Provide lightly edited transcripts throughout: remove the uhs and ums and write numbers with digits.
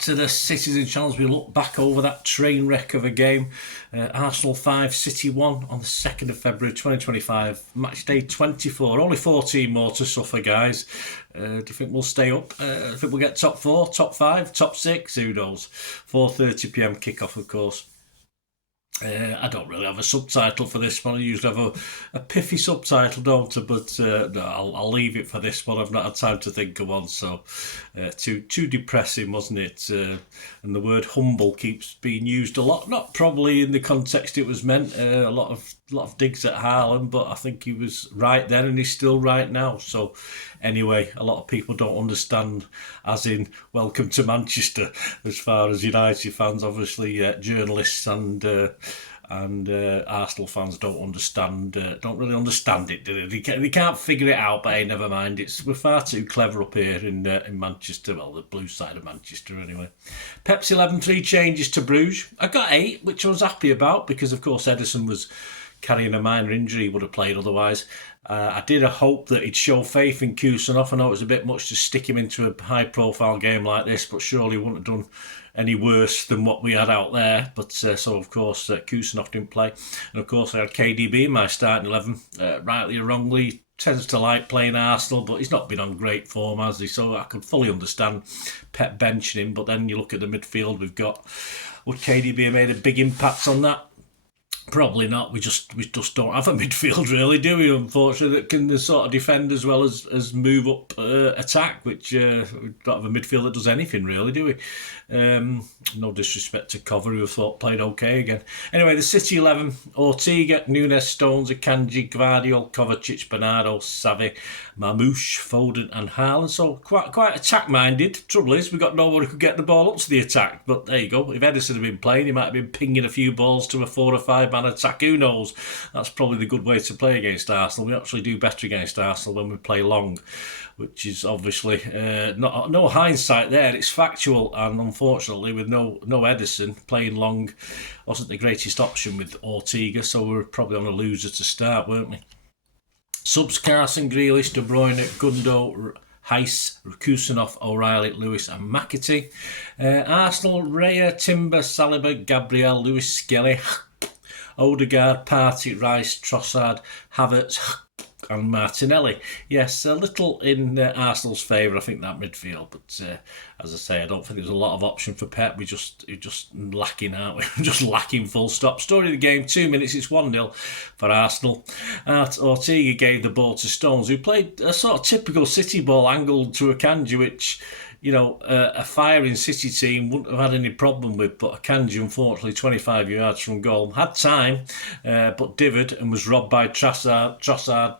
to the Citizen Challenge. We look back over that train wreck of a game. Arsenal 5, City 1 on the 2nd of February 2025. Match day 24. Only 14 more to suffer, guys. Do you think we'll stay up? Do you think we'll get top 4, top 5, top 6? Who knows? 4:30pm kickoff, of course. I don't really have a subtitle for this one. I usually have a pithy subtitle, don't I? But no, I'll leave it for this one. I've not had time to think of one, so too depressing, wasn't it? And the word humble keeps being used a lot. Not probably in the context it was meant. A lot of digs at Haaland, but I think he was right then, and he's still right now. So anyway, a lot of people don't understand, as in welcome to Manchester, as far as United fans, obviously journalists and Arsenal fans don't really understand it, do they? They can't figure it out, but hey, never mind. We're far too clever up here in Manchester, well, the blue side of Manchester anyway. Pep's 11, 3 changes to Bruges. I got 8, which I was happy about, because of course Edison was carrying a minor injury, he would have played otherwise. I did hope that he'd show faith in Kusanov. I know it was a bit much to stick him into a high-profile game like this, but surely he wouldn't have done any worse than what we had out there. But so, of course, Kusanov didn't play. And, of course, I had KDB in my starting 11. Rightly or wrongly, tends to like playing Arsenal, but he's not been on great form, has he? So I could fully understand Pep benching him. But then you look at the midfield we've got. Would KDB have made a big impact on that? Probably not. We just don't have a midfield, really, do we? Unfortunately, that can sort of defend as well as move up attack, which we don't have a midfield that does anything, really, do we? No disrespect to Cover, who I thought played okay again. Anyway, the City 11: Ortega, Nunes, Stones, Akanji, Gvardiol, Kovacic, Bernardo, Savi, Marmoush, Foden and Haaland. So quite attack-minded. Trouble is, we've got nobody who could get the ball up to the attack. But there you go. If Edison had been playing, he might have been pinging a few balls to a 4 or 5 man attack. Who knows? That's probably the good way to play against Arsenal. We actually do better against Arsenal when we play long, which is obviously no hindsight there. It's factual, and unfortunately, with no Edison, playing long wasn't the greatest option with Ortega, so we were probably on a loser to start, weren't we? Subs: Carson, Grealish, De Bruyne, Gundo, Heiss, Kusanov, O'Reilly, Lewis and McAtee. Arsenal: Raya, Timber, Saliba, Gabriel, Lewis, Skelly, Odegaard, Partey, Rice, Trossard, Havertz and Martinelli. Yes, a little in Arsenal's favour, I think, that midfield. But as I say, I don't think there's a lot of option for Pep. We're just lacking, aren't we? We're just lacking, full stop. Story of the game, 2 minutes, it's 1-0 for Arsenal. Ortega gave the ball to Stones, who played a sort of typical City ball angled to Akanji, which, you know, a firing City team wouldn't have had any problem with, but Akanji, unfortunately, 25 yards from goal, had time, but divered and was robbed by Trossard.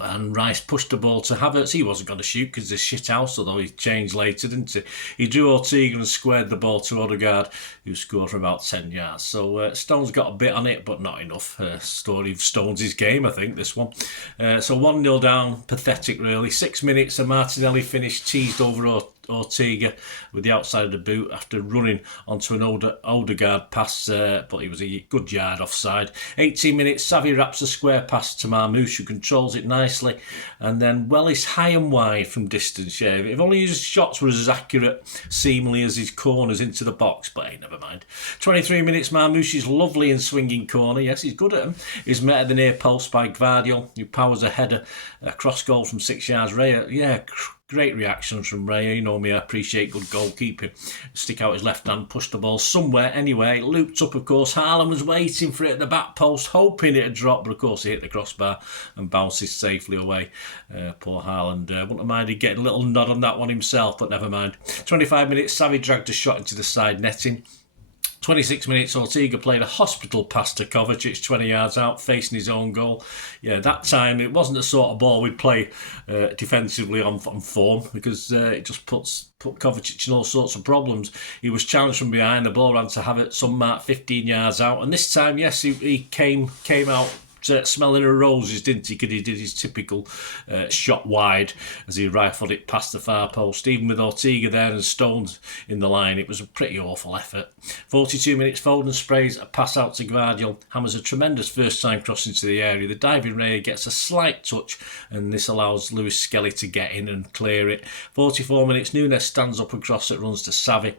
And Rice pushed the ball to Havertz. He wasn't going to shoot because it's shit house, although he changed later, didn't he? He drew Ortega and squared the ball to Odegaard, who scored from about 10 yards. So Stones got a bit on it, but not enough. Story of Stones' game, I think, this one. So 1-0 down, pathetic, really. 6 minutes, and Martinelli finished, teased over Ortega with the outside of the boot after running onto an Odegaard pass, but he was a good yard offside. 18 minutes, Savi wraps a square pass to Marmoush, who controls it nicely, and then Wellis high and wide from distance. Yeah, if only his shots were as accurate seemingly as his corners into the box, but hey, never mind. 23 minutes, Marmoush's lovely and swinging corner, yes, he's good at them, is met at the near post by Gvardiol, who powers a header, a cross goal from 6 yards. Raya, yeah, great reactions from Raya. You know me, I appreciate good goalkeeping. Stick out his left hand, push the ball somewhere anyway. Looped up, of course. Haaland was waiting for it at the back post, hoping it'd drop, but of course he hit the crossbar and bounces safely away. Poor Haaland. Wouldn't have minded getting a little nod on that one himself, but never mind. 25 minutes, Savi dragged a shot into the side netting. 26 minutes, Ortega played a hospital pass to Kovacic, 20 yards out, facing his own goal. Yeah, that time it wasn't the sort of ball we'd play defensively on form, because it just put Kovacic in all sorts of problems. He was challenged from behind, the ball ran to Havertz, some mark 15 yards out, and this time, yes, he came out smelling of roses, didn't he? Because he did his typical shot wide as he rifled it past the far post. Even with Ortega there and Stones in the line, it was a pretty awful effort. 42 minutes, Foden sprays a pass out to Guardiola, hammers a tremendous first-time cross into the area. The diving Raya gets a slight touch, and this allows Lewis Skelly to get in and clear it. 44 minutes, Nunes stands up across it, runs to Savvy.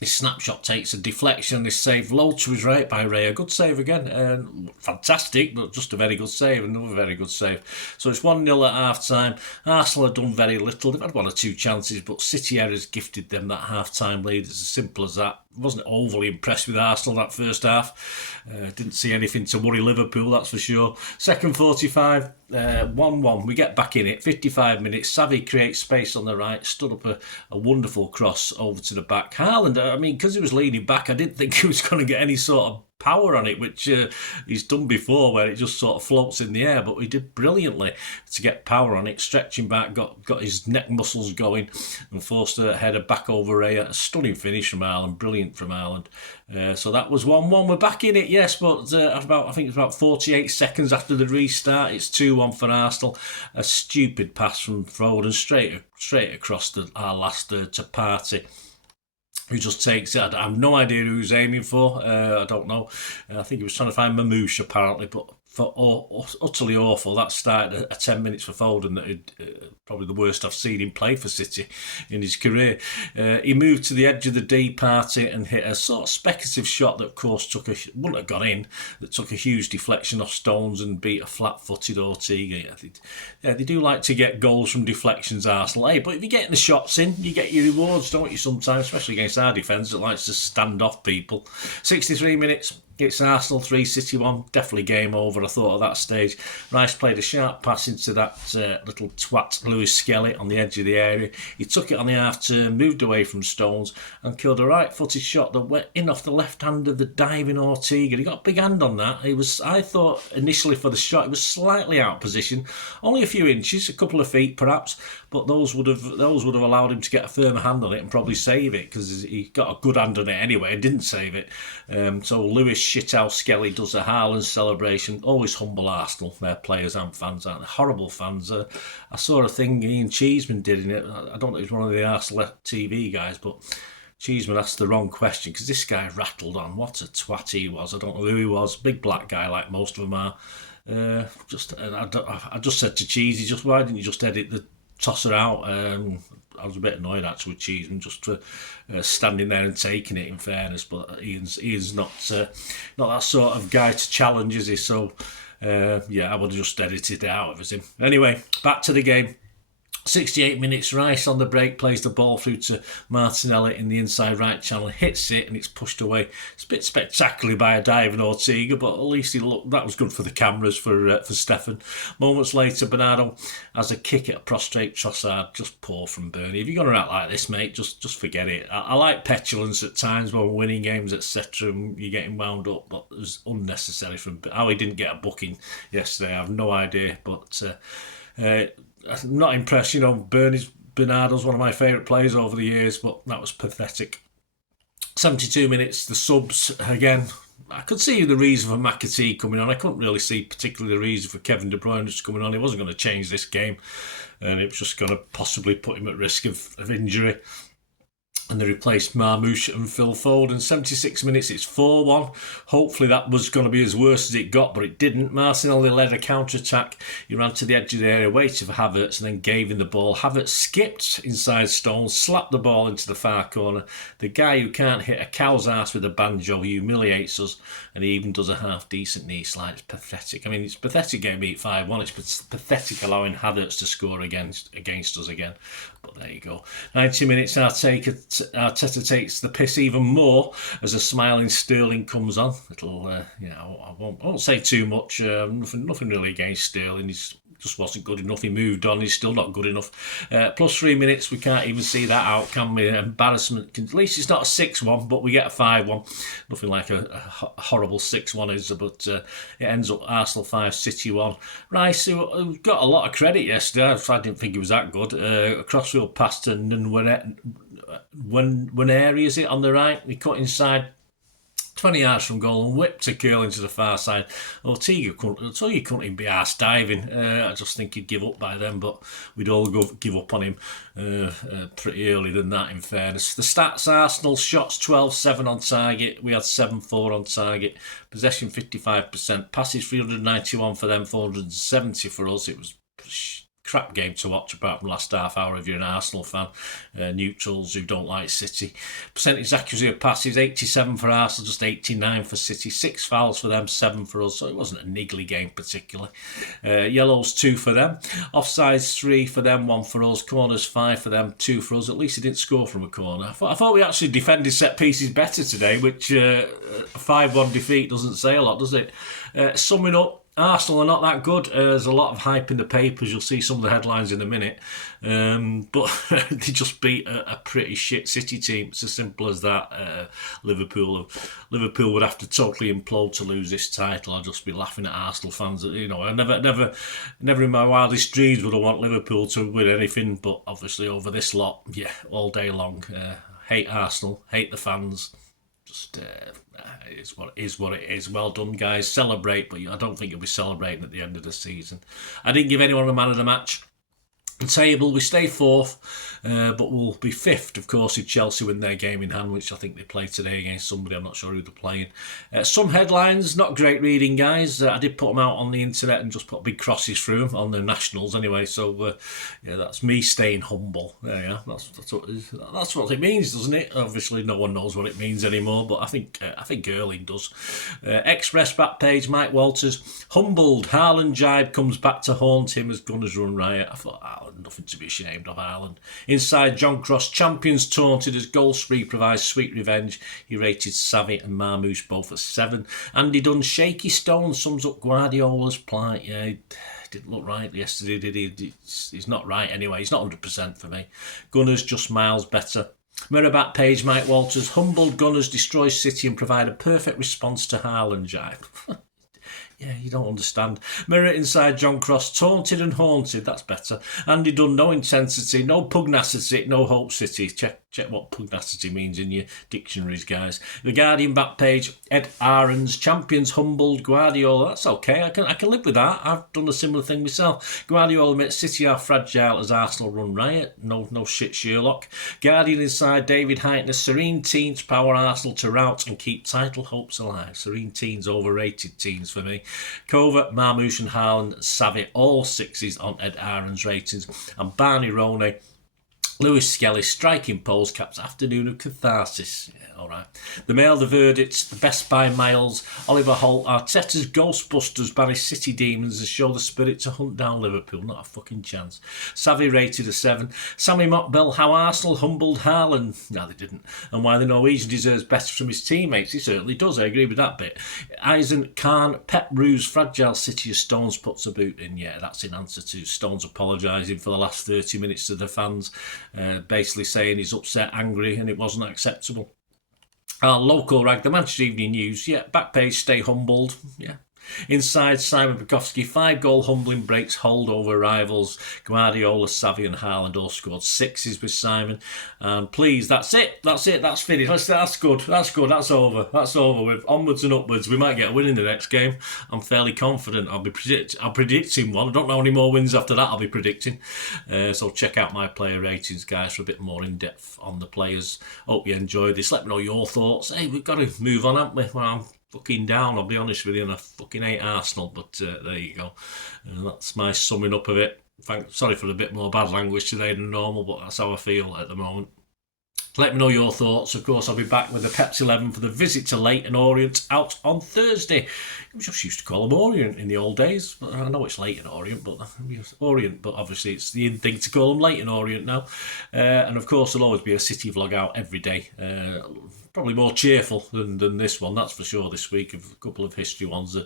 His snapshot takes a deflection. This save low to his right by Raya. Good save again. Fantastic, but just a very good save. Another very good save. So it's 1-0 at half-time. Arsenal have done very little. They've had 1 or 2 chances, but City errors gifted them that half-time lead. It's as simple as that. Wasn't overly impressed with Arsenal that first half. Didn't see anything to worry Liverpool, that's for sure. Second 45, 1-1. We get back in it. 55 minutes. Savvy creates space on the right. Stood up a wonderful cross over to the back. Haaland, I mean, because he was leaning back, I didn't think he was going to get any sort of power on it, which he's done before, where it just sort of floats in the air, but he did brilliantly to get power on it, stretching back, got his neck muscles going, and forced a header back over a stunning finish from Haaland, brilliant from Haaland. So that was 1-1. We're back in it, yes, but I think it's about 48 seconds after the restart, it's 2-1 for Arsenal. A stupid pass from Foden straight across our last third to Partey, who just takes it. I have no idea who he's aiming for. I don't know. I think he was trying to find Mamouche apparently, but utterly awful. That started at 10 minutes for Foden. That probably the worst I've seen him play for City in his career. He moved to the edge of the D party and hit a sort of speculative shot that, of course, wouldn't have gone in. That took a huge deflection off Stones and beat a flat-footed Ortega. They do like to get goals from deflections, Arsenal. Hey, but if you're getting the shots in, you get your rewards, don't you? Sometimes, especially against our defence that likes to stand off people. 63 minutes. It's Arsenal 3, City 1. Definitely game over, I thought, at that stage. Rice played a sharp pass into that little twat Lewis Skelly on the edge of the area. He took it on the half-turn, moved away from Stones and killed a right-footed shot that went in off the left hand of the diving Ortega. He got a big hand on that. I thought initially for the shot, it was slightly out of position. Only a few inches, a couple of feet perhaps, but those would have allowed him to get a firmer hand on it and probably save it, because he got a good hand on it anyway and didn't save it. So Lewis Shithouse Skelly does a Haaland celebration. Always humble Arsenal, their players and fans, aren't they? Horrible fans. I saw a thing Ian Cheeseman did in it. I don't know if it was one of the Arsenal TV guys, but Cheeseman asked the wrong question because this guy rattled on. What a twat he was. I don't know who he was. Big black guy like most of them are. I just said to Cheesy, why didn't you just edit the tosser out? I was a bit annoyed actually with Cheeseman just for standing there and taking it, in fairness, but Ian's not that sort of guy to challenge, is he? So I would have just edited it out if it was him. Anyway, back to the game. 68 minutes, Rice on the break plays the ball through to Martinelli in the inside right channel, hits it and it's pushed away. It's a bit spectacularly by a diving Ortega, but at least that was good for the cameras for Stefan. Moments later, Bernardo has a kick at a prostrate Trossard, just poor from Bernie. If you're going to act like this, mate, just forget it. I like petulance at times when we're winning games, etc., and you're getting wound up, but it was unnecessary from how he didn't get a booking yesterday. I have no idea, but I'm not impressed. Bernardo's one of my favourite players over the years, but that was pathetic. 72 minutes, the subs again. I could see the reason for McAtee coming on. I couldn't really see particularly the reason for Kevin De Bruyne just coming on. He wasn't going to change this game, and it was just going to possibly put him at risk of injury. And they replaced Marmouche and Phil Foden. 76 minutes, it's 4-1. Hopefully that was going to be as worse as it got, but it didn't. Martinelli led a counter-attack. He ran to the edge of the area, waited for Havertz, and then gave him the ball. Havertz skipped inside Stones, slapped the ball into the far corner. The guy who can't hit a cow's ass with a banjo humiliates us, and he even does a half-decent knee slide. It's pathetic. I mean, it's pathetic getting beat 5-1. It's pathetic allowing Havertz to score against us again. But there you go. 90 minutes, Arteta takes the piss even more as a smiling Sterling comes on. I won't say too much. Nothing really against Sterling. He's just wasn't good enough. He moved on. He's still not good enough. Plus 3 minutes, we can't even see that out, can we? Embarrassment. At least it's not a 6-1, but we get a 5-1. Nothing like a horrible 6-1 is, but it ends up Arsenal 5, City 1. Rice, who got a lot of credit yesterday. I didn't think he was that good. A crossfield pass to Nwaneri, is it, on the right? He cut inside 20 yards from goal and whipped a curl into the far side. Ortega couldn't even be arse diving. I just think he'd give up by then, but we'd all give up on him pretty early than that, in fairness. The stats: Arsenal shots 12-7 on target. We had 7-4 on target. Possession 55%. Passes 391 for them, 470 for us. It was crap game to watch apart from last half hour if you're an Arsenal fan. Neutrals who don't like City. Percentage accuracy of passes 87 for Arsenal, just 89 for City. 6 fouls for them, 7 for us, so it wasn't a niggly game particularly. Yellows 2 for them. Offsides 3 for them, 1 for us. Corners 5 for them, 2 for us. At least he didn't score from a corner. I thought we actually defended set pieces better today, which a 5-1 defeat doesn't say a lot, does it? Summing up, Arsenal are not that good. There's a lot of hype in the papers. You'll see some of the headlines in a minute. But they just beat a pretty shit City team. It's as simple as that. Liverpool would have to totally implode to lose this title. I'll just be laughing at Arsenal fans. I never in my wildest dreams would I want Liverpool to win anything. But obviously over this lot, yeah, all day long. Hate Arsenal, hate the fans. Just it's what it is. Well done, guys. Celebrate, but I don't think you'll be celebrating at the end of the season. I didn't give anyone a man of the match. The table, we stay 4th, but we'll be 5th, of course, if Chelsea win their game in hand, which I think they play today against somebody. I'm not sure who they're playing. Some headlines, not great reading, guys. I did put them out on the internet and just put big crosses through them on the nationals anyway. So, yeah, that's me staying humble. There you go. That's what it means, doesn't it? Obviously, no one knows what it means anymore, but I think Erling does. Express back page, Mike Walters. Humbled. Haaland jibe comes back to haunt him as Gunners run riot. I thought, nothing to be ashamed of, Ireland. Inside, John Cross, champions taunted as goal spree provides sweet revenge. He rated Savvy and Marmouche both at 7. Andy Dunn, shaky stone, sums up Guardiola's plight. Yeah, he didn't look right yesterday, did he? He's not right anyway. He's not 100% for me. Gunners just miles better. Mirror back page, Mike Walters. Humbled Gunners destroy City and provide a perfect response to Haaland jibe. Yeah, you don't understand. Mirror inside, John Cross, taunted and haunted. That's better. Andy Dunn, no intensity, no pugnacity, no hope City. Check what pugnacity means in your dictionaries, guys. The Guardian back page, Ed Aarons, champions humbled Guardiola. That's okay. I can live with that. I've done a similar thing myself. Guardiola admits City are fragile as Arsenal run riot. No shit, Sherlock. Guardian inside, David Heitner, serene teens power Arsenal to rout and keep title hopes alive. Serene teens, overrated teens for me. Covert, Marmouche and Haaland, Savvy, all 6s on Ed Aarons ratings. And Barney Roney, Lewis Skelly, striking pose caps, afternoon of catharsis. Yeah, all right. The Mail, the verdicts, the best by miles. Oliver Holt, Arteta's Ghostbusters banish City demons and show the spirit to hunt down Liverpool. Not a fucking chance. Savvy rated a 7. Sammy Mockbell, how Arsenal humbled Haaland. No, they didn't. And why the Norwegian deserves better from his teammates. He certainly does. I agree with that bit. Eisen Khan, Pep Ruse, fragile City as Stones puts a boot in. Yeah, that's in answer to Stones apologising for the last 30 minutes to the fans. Basically saying he's upset, angry, and it wasn't acceptable. Our local rag, the Manchester Evening News. Yeah, back page, stay humbled. Yeah. Inside, Simon Bukowski, 5-goal humbling breaks hold over rivals. Guardiola, Savvy and Haaland all scored 6s with Simon. And please, that's it. That's finished. That's good. That's over. With onwards and upwards. We might get a win in the next game. I'm fairly confident. I'm predicting one. I don't know how many more wins after that I'll be predicting. So check out my player ratings, guys, for a bit more in-depth on the players. Hope you enjoyed this. Let me know your thoughts. Hey, we've got to move on, haven't we? Well, I'm fucking down, I'll be honest with you, and I fucking hate Arsenal, but there you go. That's my summing up of it. Sorry for a bit more bad language today than normal, but that's how I feel at the moment. Let me know your thoughts. Of course, I'll be back with the Pepsi 11 for the visit to Leyton Orient out on Thursday. We just used to call them Orient in the old days. But I know it's Leyton Orient, but obviously it's the in thing to call them Leyton Orient now. And of course, there'll always be a City vlog out every day. Probably more cheerful than this one, that's for sure, this week. A couple of history ones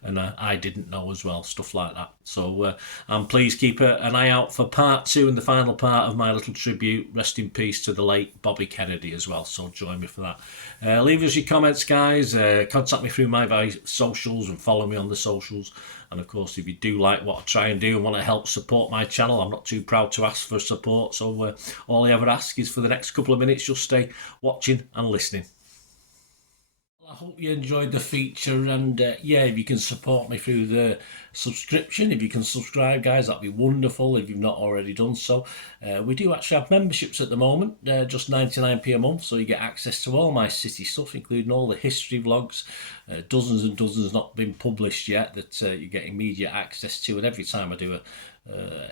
and I didn't know as well, stuff like that. So and please keep an eye out for part 2 and the final part of my little tribute. Rest in peace to the late Bobby Kennedy as well, so join me for that. Leave us your comments, guys. Contact me through my socials and follow me on the socials. And of course, if you do like what I try and do and want to help support my channel, I'm not too proud to ask for support. So all I ever ask is for the next couple of minutes, just stay watching and listening. I hope you enjoyed the feature, and yeah, if you can support me through the subscription, if you can subscribe, guys, that'd be wonderful if you've not already done so. We do actually have memberships at the moment, just 99p a month, so you get access to all my city stuff, including all the history vlogs, dozens and dozens not been published yet that you get immediate access to, and every time I do a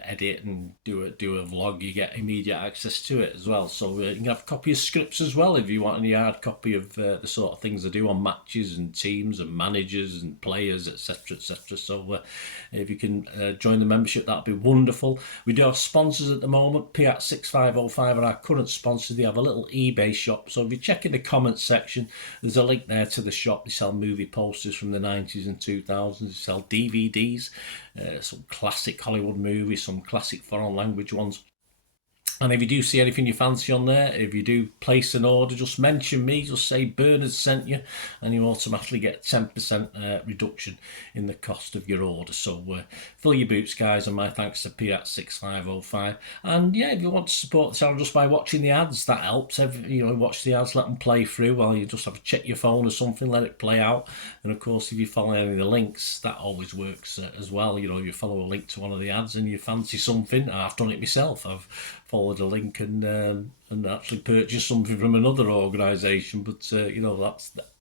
edit and do a vlog, you get immediate access to it as well. So you can have a copy of scripts as well if you want any hard copy of the sort of things I do on matches and teams and managers and players, etc, etc. So if you can join the membership, that'd be wonderful. We do have sponsors at the moment. Kippax 6505 are our current sponsors. They have a little eBay shop, so if you check in the comments section, there's a link there to the shop. They sell movie posters from the 90s and 2000s. They sell DVDs, some classic Hollywood movies, some classic foreign language ones. And if you do see anything you fancy on there, if you do place an order, just mention me, just say Bernard sent you, and you automatically get 10% reduction in the cost of your order. So fill your boots, guys, and my thanks to Kippax 6505. And yeah, if you want to support the channel just by watching the ads, that helps. Watch the ads, let them play through while you just have to check your phone or something, let it play out. And of course, if you follow any of the links, that always works as well. If you follow a link to one of the ads and you fancy something, I've done it myself. I've followed a link and actually purchased something from another organisation. But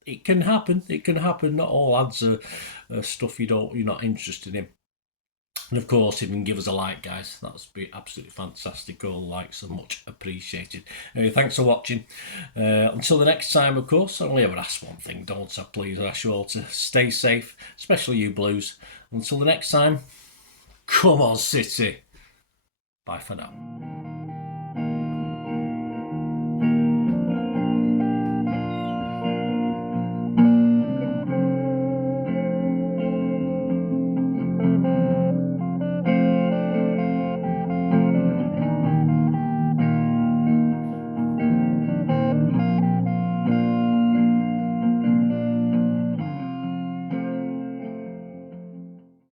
it can happen. It can happen. Not all ads are stuff you're not interested in. And of course, if you can give us a like, guys, that would be absolutely fantastic. All likes are much appreciated. Anyway, thanks for watching. Until the next time, of course, I only ever ask one thing, don't I? Please, I ask you all to stay safe, especially you Blues. Until the next time, come on, City. Bye for now.